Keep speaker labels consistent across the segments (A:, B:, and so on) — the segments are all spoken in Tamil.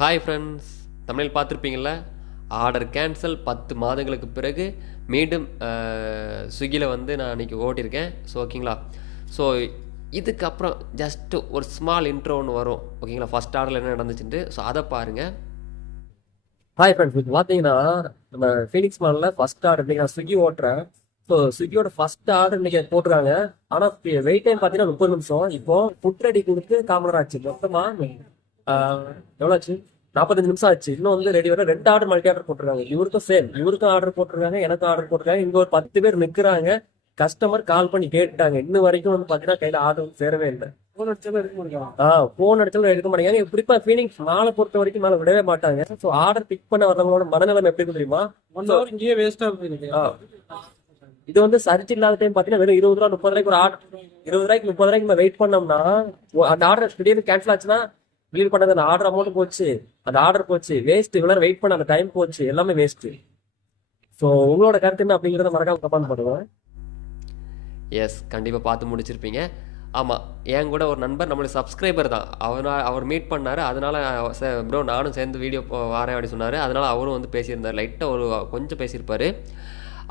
A: ஹாய் ஃப்ரெண்ட்ஸ் தமிழில் பார்த்துருப்பீங்கள ஆர்டர் கேன்சல் பத்து மாதங்களுக்கு பிறகு மீண்டும் ஸ்விக்கியில் வந்து நான் இன்றைக்கி ஓட்டியிருக்கேன் ஸோ ஓகேங்களா ஸோ இதுக்கப்புறம் ஜஸ்ட்டு ஒரு ஸ்மால் இன்ட்ரோ ஒன்று வரும். ஓகேங்களா ஃபஸ்ட் ஆர்டரில் என்ன நடந்துச்சுன்ட்டு ஸோ அதை பாருங்கள்
B: ஹாய் ஃப்ரெண்ட்ஸ் இப்போ பார்த்தீங்கன்னா நம்ம ஃபீனிக்ஸ் மாலில் ஃபஸ்ட் ஆர்டர் இன்றைக்கி நான் ஸ்விக்கி ஓட்டுறேன். ஸோ ஸ்விக்கியோட ஃபர்ஸ்ட் ஆர்டர் இன்னைக்கு போட்டுருக்காங்க. ஆனால் வெயிட் டைம் பார்த்தீங்கன்னா முப்பது நிமிஷம். இப்போ ஃபுட் ரெடி கொடுத்து காமனர் ஆச்சு. மொத்தமாக எவ்வளோ ஆச்சு நாற்பத்தஞ்சு நிமிஷம் ஆச்சு. இன்னும் வந்து ரெடி வர ரெண்டு ஆர்டர் மல்டி ஆர்டர் போட்டிருக்காங்க. இவருக்கும் சேம் இவருக்கும் ஆர்டர் போட்டிருக்காங்க. எனக்கும் ஆர்டர் போட்டிருக்காங்க. இங்கே ஒரு பத்து பேர் நிற்கிறாங்க கஸ்டமர் கால் பண்ணி கேட்டுட்டாங்க. இன்ன வரைக்கும் வந்து பார்த்தீங்கன்னா கையில் ஆர்டர் சேரவே இல்லை.
C: ஃபோன் அடிச்சாலும் எடுக்க மாட்டேங்கிறான்
B: ஆ ஃபோன் அடிச்சாலும் எடுக்க மாட்டேங்க. குறிப்பா ஃபீனிங்ஸ் மாலை பொறுத்த வரைக்கும் மேலே விடவே மாட்டாங்க. ஸோ ஆர்டர் பிக் பண்ண வர்றவங்களோட மனநிலைமை எப்படி தெரியுமா?
C: ஒன் ஹவர் இங்கேயே வேஸ்டா.
B: இது வந்து சர்ச் இல்லாத டைம் பார்த்தீங்கன்னா வெறும் இருபது ரூபா முப்பது ரூபாய்க்கு ஒரு ஆர்டர் இருபது ரூபாய்க்கு முப்பது ரூபாய்க்கு நம்ம வெயிட் பண்ணோம்னா அந்த ஆர்டர் திடீர்னு கேன்சல் ஆச்சுன்னா டெலிவரி பண்ணது அந்த ஆர்டர் அமௌண்ட் போச்சு. அந்த ஆர்டர் போச்சு. வேஸ்ட் இவ்வளோ வெயிட் பண்ண அந்த டைம் போச்சு. எல்லாமே வேஸ்ட் ஸோ உங்களோட கருத்து என்ன அப்படிங்கிறத மறக்காம கமெண்ட் பண்ணுவேன்
A: எஸ் கண்டிப்பாக பார்த்து முடிச்சிருப்பீங்க. ஆமாம் என் கூட ஒரு நண்பர் நம்மளுக்கு சப்ஸ்கிரைபர் தான். அவனால் அவர் மீட் பண்ணார். அதனால் ப்ரோ நானும் சேர்ந்து வீடியோ வரேன் அப்படின்னு சொன்னார். அதனால் அவரும் வந்து பேசியிருந்தார். லைட்டாக ஒரு கொஞ்சம் பேசியிருப்பார்.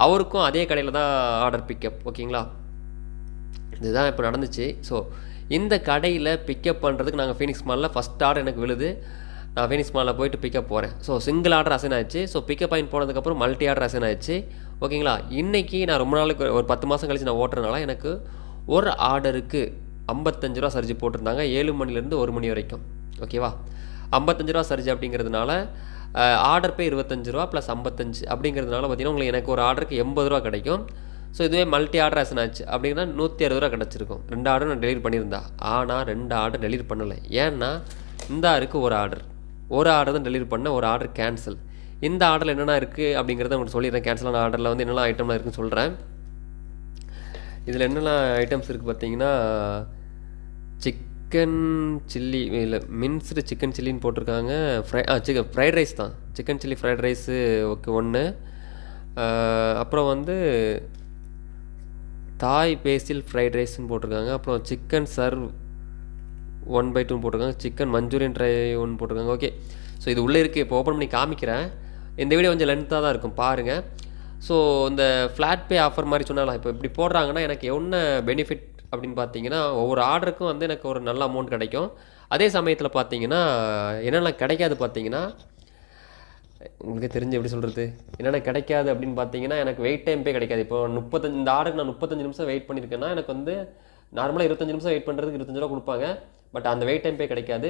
A: அவருக்கும் அதே கடையில் தான் ஆர்டர் பிக்கப் ஓகேங்களா இதுதான் இப்போ நடந்துச்சு. ஸோ இந்த கடையில் பிக்கப் பண்ணுறதுக்கு நாங்கள் ஃபீனிக்ஸ் மாலில் ஃபஸ்ட் ஆர்டர் எனக்கு விழுது. நான் ஃபீனிக்ஸ் மாலில் போயிட்டு பிக்கப் போகிறேன் ஸோ சிங்கிள் ஆர்டர் அசைன் ஆயிடுச்சு. ஸோ பிக்கப் பாயிண்ட் போனதுக்கப்புறம் மல்டி ஆர்டர் அசைன் ஆயிடுச்சு. ஓகேங்களா இன்றைக்கி நான் ரொம்ப நாளுக்கு ஒரு பத்து மாதம் கழிச்சு நான் ஓட்டுறதுனால எனக்கு ஒரு ஆர்டருக்கு ஐம்பத்தஞ்சு ரூபா சர்ஜி போட்டிருந்தாங்க. ஏழு மணிலேருந்து ஒரு மணி வரைக்கும். ஓகேவா ஐம்பத்தஞ்சு ரூபா சர்ஜி அப்படிங்கிறதுனால ஆர்டர் பே இருபத்தஞ்சு ரூபா ப்ளஸ் ஐம்பத்தஞ்சு அப்படிங்கிறதுனால பார்த்தீங்கன்னா உங்களுக்கு எனக்கு ஒரு ஆர்டருக்கு எண்பது ரூபா கிடைக்கும். ஸோ இதுவே மல்டி ஆர்டர் அசன் ஆச்சு. அப்படின்னா நூற்றி அறுபது ரூபா கிடச்சிருக்கும். ரெண்டு ஆர்டர் நான் டெலிவரி பண்ணியிருந்தா. ஆனால் ரெண்டு ஆர்டர் டெலிவரி பண்ணலை. ஏன்னா இந்த ஆருக்கு ஒரு ஆர்டர் ஒரு ஆர்டர் தான் டெலிவரி பண்ண ஒரு ஆர்டர் கேன்சல் இந்த ஆர்டரில் என்னென்ன இருக்குது அப்படிங்கிறத உங்களுக்கு சொல்லிடுறேன். கேன்சலான ஆர்டரில் வந்து என்னென்ன ஐட்டம்லாம் இருக்குன்னு சொல்கிறேன் இதில் என்னென்ன ஐட்டம்ஸ் இருக்குது பார்த்தீங்கன்னா சிக்கன் சில்லி இல்லை மின்ஸ்டு சிக்கன் சில்லின்னு போட்டிருக்காங்க. ஃப்ரை ஆ சிக்கன் ஃப்ரைட் ரைஸ் தான். Chicken chilli fried rice okay ஒன்று அப்புறம் வந்து தாய் பேசில் ஃப்ரைட் ரைஸ்னு போட்டிருக்காங்க. அப்புறம் சிக்கன் சர்வ் ஒன் பை டூன்னு போட்டிருக்காங்க. சிக்கன் மஞ்சூரியன் ட்ரை ஒன்று போட்டிருக்காங்க. ஓகே ஸோ இது உள்ளே இருக்குது இப்போ ஓப்பன் பண்ணி காமிக்கிறேன். இந்த வீடியோ கொஞ்சம் லென்த்தாக தான் இருக்கும். பாருங்கள் ஸோ இந்த ஃப்ளாட் பே ஆஃபர் மாதிரி சொன்னாலாம். இப்போ இப்படி போடுறாங்கன்னா எனக்கு என்ன பெனிஃபிட் அப்படின்னு பார்த்தீங்கன்னா ஒவ்வொரு ஆர்டருக்கும் வந்து எனக்கு ஒரு நல்ல அமௌண்ட் கிடைக்கும். அதே சமயத்தில் பார்த்தீங்கன்னா என்னென்ன கிடைக்காது பார்த்தீங்கன்னா உங்களுக்கு தெரிஞ்சு எப்படி சொல்கிறது என்னென்ன கிடைக்காது அப்படின்னு பார்த்தீங்கன்னா எனக்கு வெயிட் டைம் பே கிடைக்காது. இப்போ முப்பத்தஞ்சு இந்த ஆர்டருக்கு நான் முப்பத்தஞ்சு நிமிஷம் வெயிட் பண்ணியிருக்கேன்னா எனக்கு வந்து நார்மலாக இருபத்தஞ்சு நிமிஷம் வெயிட் பண்ணுறதுக்கு இருபத்தஞ்சு ரூபா கொடுப்பாங்க. பட் அந்த வெயிட் டைம் பே கிடைக்காது.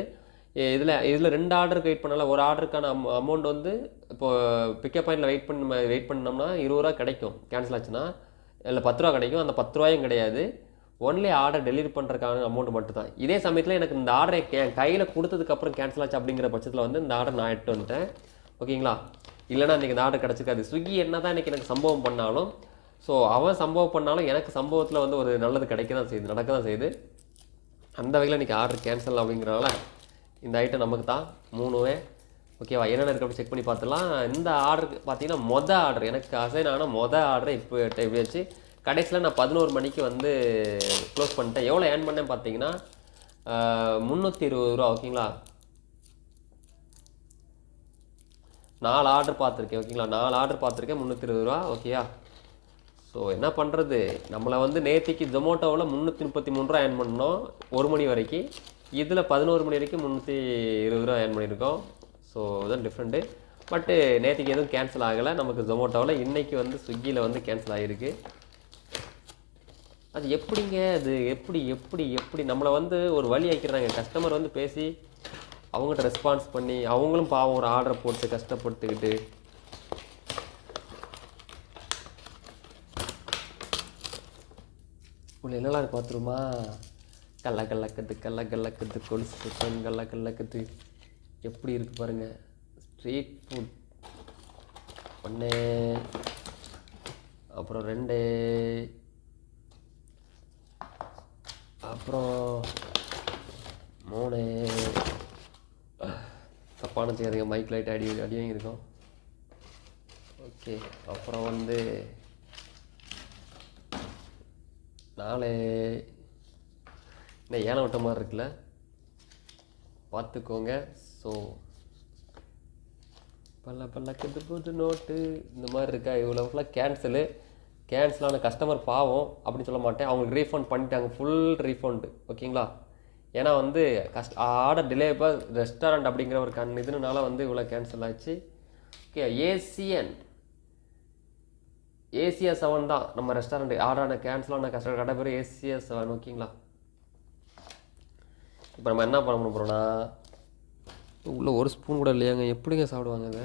A: இதில் இதில் ரெண்டு ஆர்டருக்கு வெயிட் பண்ணால ஒரு ஆர்டருக்கான அம் அமௌண்ட் வந்து இப்போது பிக்கப் பாயிண்டில் வெயிட் பண்ண வெயிட் பண்ணோம்னா இருபது ரூபா கிடைக்கும். கேன்சல் ஆச்சுன்னா இல்லை பத்து ரூபா கிடைக்கும். அந்த பத்து ரூபாயும் கிடையாது. ஒன்லி ஆர்டர் டெலிவரி பண்ணுறதுக்கான அமௌண்ட் மட்டும் தான் இதே சமயத்தில் எனக்கு இந்த ஆர்டரை என் கையில் கொடுத்ததுக்கப்புறம் கேன்சல் ஆச்சு அப்படிங்கிற பட்சத்தில் வந்து இந்த ஆர்டர் நான் எடுத்து வந்துட்டேன். ஓகேங்களா? இல்லைனா இன்றைக்கி இந்த ஆர்டர் கிடச்சிக்காது ஸ்விக்கி என்ன தான் இன்றைக்கி எனக்கு சம்பவம் பண்ணாலும் ஸோ அவன் சம்பவம் பண்ணாலும் எனக்கு சம்பவத்தில் வந்து ஒரு நல்லது கிடைக்க தான் செய்யுது நடக்க தான் செய்யுது அந்த வகையில் இன்றைக்கி ஆர்டர் கேன்சல் அப்படிங்கிறனால இந்த ஐட்டம் நமக்கு தான் மூணுவே ஓகேவா என்னென்ன இருக்குது அப்படி செக் பண்ணி பார்த்துலாம் இந்த ஆர்டருக்கு பார்த்தீங்கன்னா மொதல் ஆர்டர். எனக்கு அசைன் ஆனால் மொதல் ஆர்டர் இப்போ இப்படி வச்சு கடைசியில் நான் பதினோரு மணிக்கு வந்து க்ளோஸ் பண்ணிட்டேன். எவ்வளோ ஏர்ன் பண்ணேன் பார்த்தீங்கன்னா முந்நூற்றி இருபது ரூபா. ஓகேங்களா? நாலு ஆர்டர் பார்த்துருக்கேன் ஓகேங்களா நாலு ஆர்டர் பார்த்துருக்கேன் முந்நூற்றி இருபது ரூபா ஓகேயா ஸோ என்ன பண்ணுறது நம்மளை வந்து நேத்திக்கு ஜொமோட்டோவில் முந்நூற்றி முப்பத்தி மூணு ரூபா ஏர்ன் பண்ணோம் ஒரு மணி வரைக்கும் இதில் பதினோரு மணி வரைக்கும் முந்நூற்றி இருபது ரூபா ஏர்ன் பண்ணியிருக்கோம். ஸோ இதுதான் டிஃப்ரெண்ட்டு பட்டு நேற்றுக்கு எதுவும் கேன்சல் ஆகலை. நமக்கு ஜொமோட்டோவில் இன்றைக்கி வந்து ஸ்விக்கியில் வந்து கேன்சல் ஆகிருக்கு அது எப்படிங்க அது? எப்படி எப்படி எப்படி? நம்மளை வந்து ஒரு வழி ஆக்கிறாங்க கஸ்டமர் வந்து பேசி அவங்ககிட்ட ரெஸ்பான்ஸ் பண்ணி அவங்களும் பாவம் ஒரு ஆர்டரை போட்டு கஷ்டப்படுத்திக்கிட்டு. உள்ள என்னெல்லாம் இருக்கு பார்த்துருமா கல்ல கல்லக்கத்து கல்ல கல்லக்கத்து கொலுசு சிக்கன் கல்ல கல்லக்கத்து எப்படி இருக்கு பாருங்க. ஸ்ட்ரீட் ஃபுட் ஒன்று அப்புறம் ரெண்டு அப்புறம் மூணு தப்பான செய்யாதுங்க மைக் லைட் அடி அடியும் இருக்கும். ஓகே அப்புறம் வந்து நாளை என்ன ஏலம் விட்ட மாதிரி இருக்குல்ல? பார்த்துக்கோங்க. ஸோ பல்ல பல்லக்குது புது நோட்டு இந்த மாதிரி இருக்கா? இவ்வளோக்குலாம் கேன்சலு கேன்சலான கஸ்டமர் பாவம் அப்படின்னு சொல்ல மாட்டேன். அவங்களுக்கு ரீஃபண்ட் பண்ணிட்டாங்க. ஃபுல் ரீஃபண்டு ஓகேங்களா ஏன்னா வந்து கஸ்ட் ஆர்டர் டிலே இப்போ ரெஸ்டாரண்ட் அப்படிங்கிற ஒரு கண் இதுனால வந்து இவ்வளோ கேன்சல் ஆச்சு. ஓகே ஏசியன் ஏசியா செவன் தான் நம்ம ரெஸ்டாரண்ட் ஆர்டரான கேன்சல் ஆன கஸ்டமர் கடை பேர் ஏசியா செவன் ஓகேங்களா இப்போ நம்ம என்ன பண்ண போகிறோம்னா உள்ளே ஒரு ஸ்பூன் கூட இல்லையாங்க. எப்படிங்க சாப்பிடுவாங்க அதை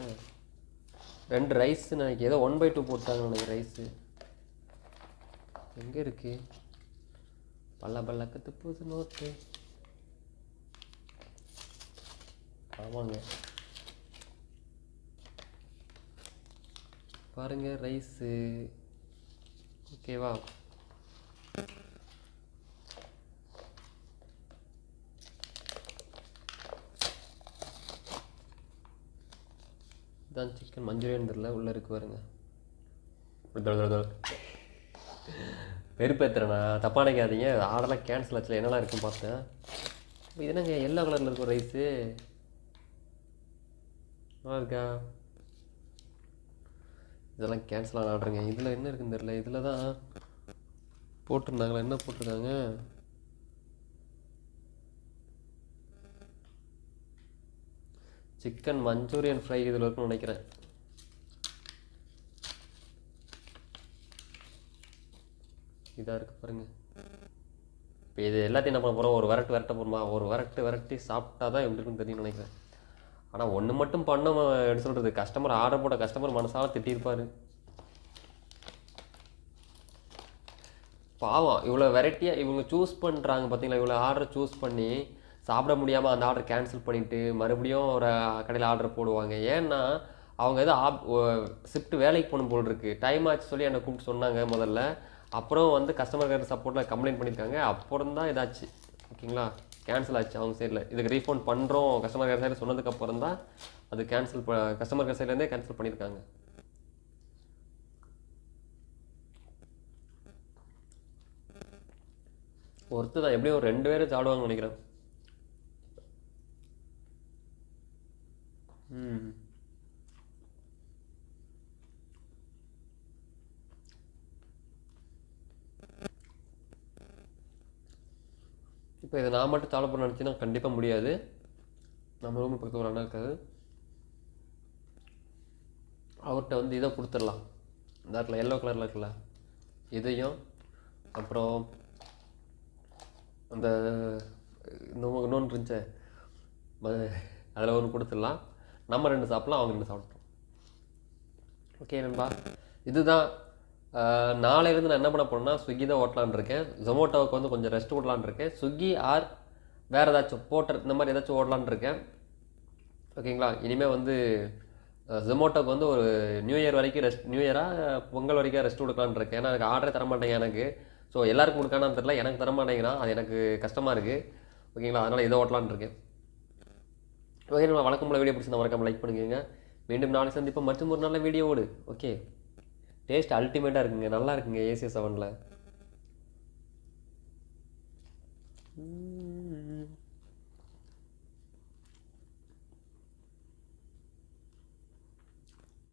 A: ரெண்டு ரைஸ் நினைக்க ஏதோ ஒன் பை டூ போட்டாங்க நினைக்கிறேன் ரைஸு எங்கே இருக்குது பல்ல பல்லக்கத்து புது நோட்டு. ஆமாங்க. பாருங்க ரைஸு ஓகேவா இதான் சிக்கன் மஞ்சூரியன் தெரியல உள்ளே இருக்கு பாருங்க. வெறுப்பேத்துறேண்ணா தப்பாக நினைக்காதீங்க. ஆர்டர்லாம் கேன்சல் ஆச்சுல என்னெல்லாம் இருக்குன்னு பார்த்தேன். இது என்னங்க எல்லோ கலரில் இருக்கும் ரைஸு நல்லா இருக்கா? இதெல்லாம் கேன்சல் ஆன ஆர்டருங்க இதில் என்ன இருக்குன்னு தெரியல. இதில் தான் போட்டிருந்தாங்களா? என்ன போட்டிருக்காங்க? சிக்கன் மஞ்சூரியன் ஃப்ரை இதில் இருக்குன்னு நினைக்கிறேன். இதாக இருக்குது பாருங்க. இப்போ இது எல்லாத்தையும் என்ன பண்ண போகிறோம் ஒரு விரட்டு விரட்ட போகிறோமா ஒரு வரட்டு விரட்டி சாப்பிட்டா தான் எப்படி இருக்குன்னு தெரியும்னு நினைக்கிறேன். ஆனால் ஒன்று மட்டும் பண்ண எப்படி சொல்கிறது கஸ்டமர் ஆர்டர் போட்ட கஸ்டமர் மனசால் திட்டியிருப்பார். பாவம் இவ்வளோ வெரைட்டியாக இவங்க சூஸ் பண்ணுறாங்க பார்த்தீங்களா இவ்வளோ ஆர்டர் சூஸ் பண்ணி சாப்பிட முடியாமல் அந்த ஆர்டர் கேன்சல் பண்ணிவிட்டு மறுபடியும் ஒரு கடையில் ஆர்டர் போடுவாங்க. ஏன்னா அவங்க எதோ ஆப் ஷிஃப்ட் வேலைக்கு போகணும் போல் இருக்குது டைம் ஆச்சு சொல்லி என்னை கூப்பிட்டு சொன்னாங்க முதல்ல. அப்புறம் வந்து கஸ்டமர் கேர் சப்போர்ட்டில் கம்ப்ளைண்ட் பண்ணியிருக்காங்க அப்புறம் தான் இதாச்சு. ஓகேங்களா? கேன்சல் ஆச்சு அவங்க சைடில் இதுக்கு ரீஃபண்ட் பண்ணுறோம் கஸ்டமர் கேர் சைடில் சொன்னதுக்கப்புறம் தான் அது கேன்சல் ப கஸ்டமர் கேர் சைட்லேருந்தே கேன்சல் பண்ணியிருக்காங்க. ஒருத்தர் தான் எப்படியும் ஒரு ரெண்டு பேரும் சாடுவாங்கன்னு நினைக்கிறேன். ம் இப்போ இதை நான் மட்டும் சாப்பிட போகிறேன் நினச்சின்னா கண்டிப்பாக முடியாது. நம்ம ரூம் பக்கத்தில் ஒரு அண்ணா இருக்காது அவர்கிட்ட வந்து இதை கொடுத்துடலாம். இந்த இடத்துல எல்லோ கலரில் இருக்குல்ல இதையும் அப்புறம் அந்த இன்னும் இன்னொன்று இருந்துச்சே. அதில் ஒன்று கொடுத்துடலாம். நம்ம ரெண்டு சாப்பிட்லாம் அவங்க ரெண்டு சாப்பிட்றோம் ஓகே நண்பா. இதுதான் நாளையிலேருந்து நான் என்ன பண்ண போனேன்னா ஸ்விக்கி தான் ஓட்டலான்னு இருக்கேன். ஜொமோட்டோவுக்கு வந்து கொஞ்சம் ரெஸ்ட் விடலான்னு இருக்கேன். ஸ்விக்கி ஆர் வேறு ஏதாச்சும் போட்டர் இந்த மாதிரி ஏதாச்சும் ஓடலான்னு இருக்கேன். ஓகேங்களா? இனிமேல் வந்து ஜொமோட்டோக்கு வந்து ஒரு நியூ இயர் வரைக்கும் ரெஸ்ட் நியூ இயராக பொங்கல் வரைக்கும் ரெஸ்ட் கொடுக்கலான்னு இருக்கேன். ஏன்னா எனக்கு ஆர்டரே தர மாட்டேங்க எனக்கு. ஸோ எல்லாருக்கும் கொடுக்கானான்னு தெரியல. எனக்கு தர அது எனக்கு கஷ்டமாக இருக்குது ஓகேங்களா? அதனால் இதை ஓட்டலான்னு இருக்கேன். ஓகே நம்ம வழக்கம் போல வீடியோ பிடிச்சிருந்தா மறக்காம லைக் பண்ணிக்கோங்க. மீண்டும் நாளை சந்திப்போம். மற்றும் ஒரு நல்ல வீடியோவோடு ஓகே? டேஸ்ட் அல்டிமேட்டாக இருக்குங்க. நல்லா இருக்குங்க ஏசிஎஸ் செவனில்